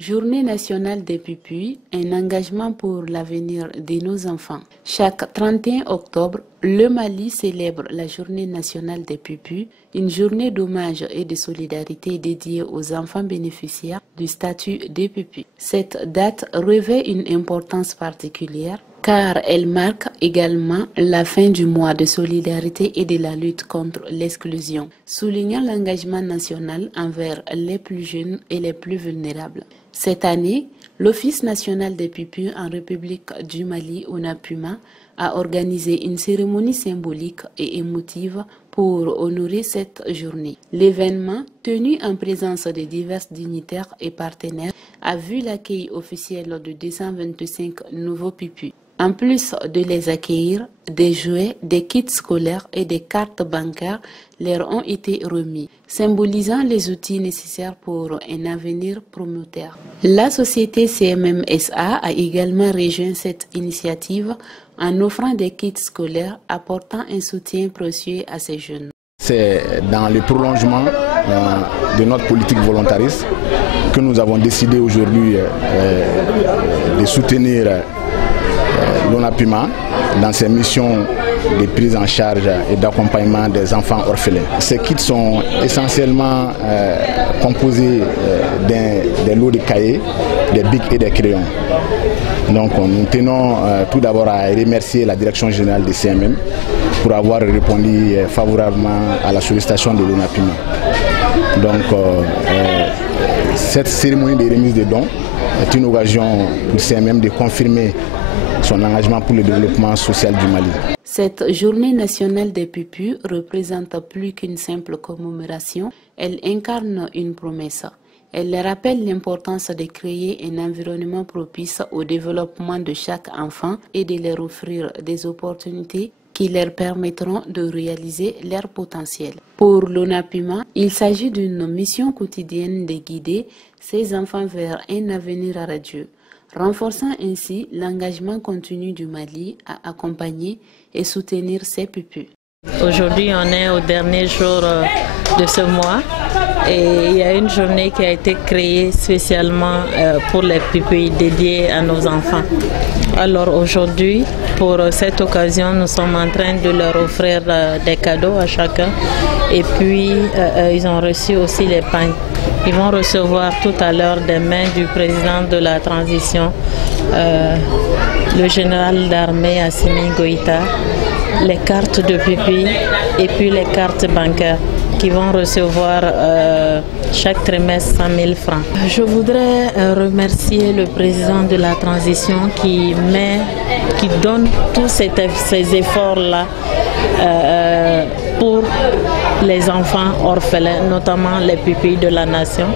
Journée nationale des pupilles, un engagement pour l'avenir de nos enfants. Chaque 31 octobre, le Mali célèbre la Journée nationale des pupilles, une journée d'hommage et de solidarité dédiée aux enfants bénéficiaires du statut des pupilles. Cette date revêt une importance particulière car elle marque également la fin du mois de solidarité et de la lutte contre l'exclusion, soulignant l'engagement national envers les plus jeunes et les plus vulnérables. Cette année, l'Office national des pupilles en République du Mali, ONAPUMA, a organisé une cérémonie symbolique et émotive pour honorer cette journée. L'événement, tenu en présence de divers dignitaires et partenaires, a vu l'accueil officiel de 225 nouveaux pupilles. En plus de les accueillir, des jouets, des kits scolaires et des cartes bancaires leur ont été remis, symbolisant les outils nécessaires pour un avenir prometteur. La société CMM-SA a également rejoint cette initiative en offrant des kits scolaires apportant un soutien précieux à ces jeunes. C'est dans le prolongement de notre politique volontariste que nous avons décidé aujourd'hui de soutenir l'ONAPUMA dans ses missions de prise en charge et d'accompagnement des enfants orphelins. Ces kits sont essentiellement composés des lots de cahiers, des bics et des crayons. Donc nous tenons tout d'abord à remercier la direction générale des CMM pour avoir répondu favorablement à la sollicitation de l'ONAPUMA. Donc cette cérémonie de remise de dons est une occasion pour le CMM de confirmer son engagement pour le développement social du Mali. Cette journée nationale des pupilles représente plus qu'une simple commémoration, elle incarne une promesse. Elle rappelle l'importance de créer un environnement propice au développement de chaque enfant et de leur offrir des opportunités qui leur permettront de réaliser leur potentiel. Pour l'ONAPUMA, il s'agit d'une mission quotidienne de guider ces enfants vers un avenir radieux, renforçant ainsi l'engagement continu du Mali à accompagner et soutenir ses pupilles. Aujourd'hui, on est au dernier jour de ce mois et il y a une journée qui a été créée spécialement pour les pupilles dédiées à nos enfants. Alors aujourd'hui, pour cette occasion, nous sommes en train de leur offrir des cadeaux à chacun et puis ils ont reçu aussi les pagnes. Ils vont recevoir tout à l'heure des mains du président de la transition, le général d'armée Assimi Goïta, les cartes de pupilles et puis les cartes bancaires qui vont recevoir chaque trimestre 100 000 francs. Je voudrais remercier le président de la transition qui donne tous ces efforts-là pour les enfants orphelins, notamment les pupilles de la nation.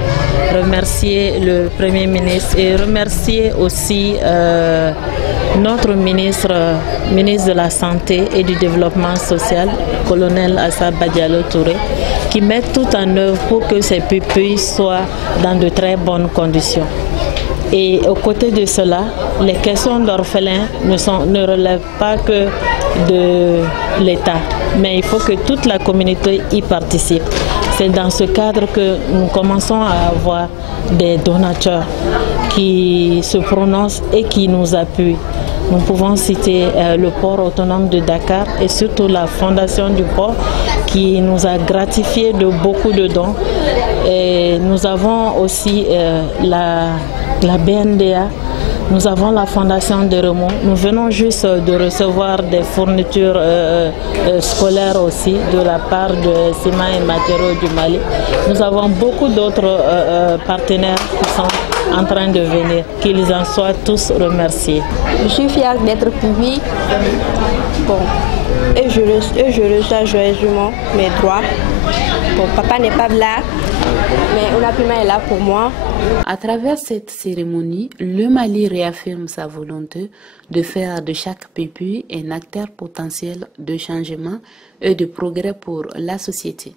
Remercier le Premier ministre et remercier aussi notre ministre de la Santé et du Développement social, colonel Assa Badialo Touré, qui met tout en œuvre pour que ces pupilles soient dans de très bonnes conditions. Et aux côtés de cela, les questions d'orphelins ne relèvent pas que de l'État, mais il faut que toute la communauté y participe. C'est dans ce cadre que nous commençons à avoir des donateurs qui se prononcent et qui nous appuient. Nous pouvons citer le port autonome de Dakar et surtout la fondation du port qui nous a gratifié de beaucoup de dons. Et nous avons aussi la BNDA, nous avons la fondation de Remont. Nous venons juste de recevoir des fournitures scolaires aussi de la part de Ciments et Matériaux du Mali. Nous avons beaucoup d'autres partenaires qui sont en train de venir, qu'ils en soient tous remerciés. Je suis fière d'être pupille et je reçois joyeusement mes droits. Bon, papa n'est pas là, mais ONAPUMA est là pour moi. À travers cette cérémonie, le Mali réaffirme sa volonté de faire de chaque pupille un acteur potentiel de changement et de progrès pour la société.